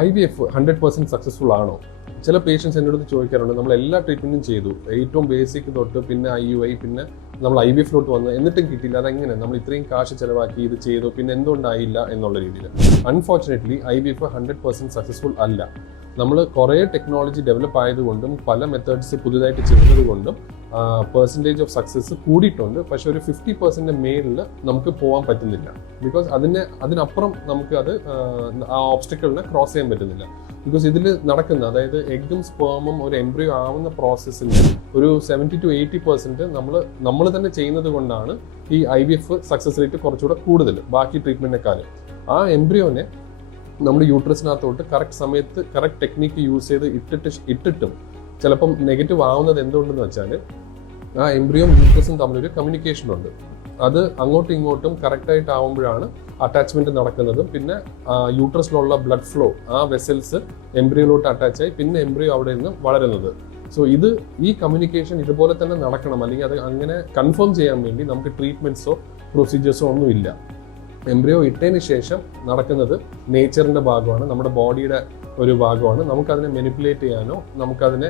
IVF 100% successful ആണോ? ചില patients എന്നോട് ചോദിക്കാറുണ്ട്. നമ്മൾ എല്ലാ ട്രീറ്റ്മെന്റും ചെയ്തു, ഏറ്റവും ബേസിക് തൊട്ട് പിന്നെ IUI, പിന്നെ നമ്മൾ IVF-ലോട്ട് വന്ന് എന്നിട്ടും കിട്ടിയില്ല. അതെങ്ങനെ നമ്മൾ ഇത്രയും കാശ് ചെലവാക്കി ഇത് ചെയ്തു, പിന്നെ എന്തുകൊണ്ടായില്ല എന്നുള്ള രീതിയിൽ. അൺഫോർച്ചുനേറ്റ്ലി IVF 100% സക്സസ്ഫുൾ അല്ല. നമ്മൾ കുറേ ടെക്നോളജി ഡെവലപ്പ് ആയതുകൊണ്ടും പല മെത്തേഡ്സ് പുതുതായിട്ട് ചെയ്യുന്നത് കൊണ്ടും പെർസെൻറ്റേജ് ഓഫ് സക്സസ് കൂടിയിട്ടുണ്ട്. പക്ഷെ ഒരു 50% മേളിൽ നമുക്ക് പോകാൻ പറ്റുന്നില്ല. ബിക്കോസ് അതിനപ്പുറം നമുക്ക് ആ ഓബ്സ്റ്റക്കിളിനെ ക്രോസ് ചെയ്യാൻ പറ്റുന്നില്ല. ബിക്കോസ് ഇതിൽ നടക്കുന്ന, അതായത് എഗ്ഗും സ്പേമും ഒരു എംബ്രിയോ ആവുന്ന പ്രോസസ്സിൻ്റെ ഒരു 70 to 80% നമ്മൾ തന്നെ ചെയ്യുന്നത് കൊണ്ടാണ് ഈ IVF സക്സസ് റേറ്റ് കുറച്ചുകൂടെ കൂടുതൽ ബാക്കി ട്രീറ്റ്മെൻറ്റിനെക്കാളും. ആ എംബ്രിയോനെ നമ്മുടെ യൂട്രസിനകത്തോട്ട് കറക്റ്റ് സമയത്ത് കറക്റ്റ് ടെക്നിക്ക് യൂസ് ചെയ്ത് ഇട്ടിട്ടും ചിലപ്പം നെഗറ്റീവ് ആവുന്നത് എന്തുകൊണ്ടെന്ന് വെച്ചാൽ ആ എംബ്രിയോയും യൂട്രസും തമ്മിലൊരു കമ്മ്യൂണിക്കേഷൻ ഉണ്ട്. അത് അങ്ങോട്ടും ഇങ്ങോട്ടും കറക്റ്റായിട്ട് ആവുമ്പോഴാണ് അറ്റാച്ച്മെന്റ് നടക്കുന്നതും പിന്നെ യൂട്രസിലുള്ള ബ്ലഡ് ഫ്ലോ ആ വെസൽസ് എംബ്രിയോയിലോട്ട് അറ്റാച്ച് ആയി പിന്നെ എംബ്രിയോ അവിടെ നിന്ന് വളരുന്നത്. സോ ഈ കമ്മ്യൂണിക്കേഷൻ ഇതുപോലെ തന്നെ നടക്കണം, അല്ലെങ്കിൽ അത് അങ്ങനെ കൺഫേം ചെയ്യാൻ വേണ്ടി നമുക്ക് ട്രീറ്റ്മെന്റ്സോ പ്രൊസീജിയേഴ്സോ ഒന്നുമില്ല. എംബ്രിയോ ഇട്ടതിന് ശേഷം നടക്കുന്നത് നേച്ചറിന്റെ ഭാഗമാണ്, നമ്മുടെ ബോഡിയുടെ ഒരു ഭാഗമാണ്. നമുക്കതിനെ മെനിപ്പുലേറ്റ് ചെയ്യാനോ നമുക്കതിനെ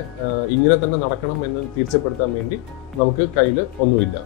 ഇങ്ങനെ തന്നെ നടക്കണം എന്ന് തീർച്ചപ്പെടുത്താൻ വേണ്ടി നമുക്ക് കയ്യിൽ ഒന്നുമില്ല.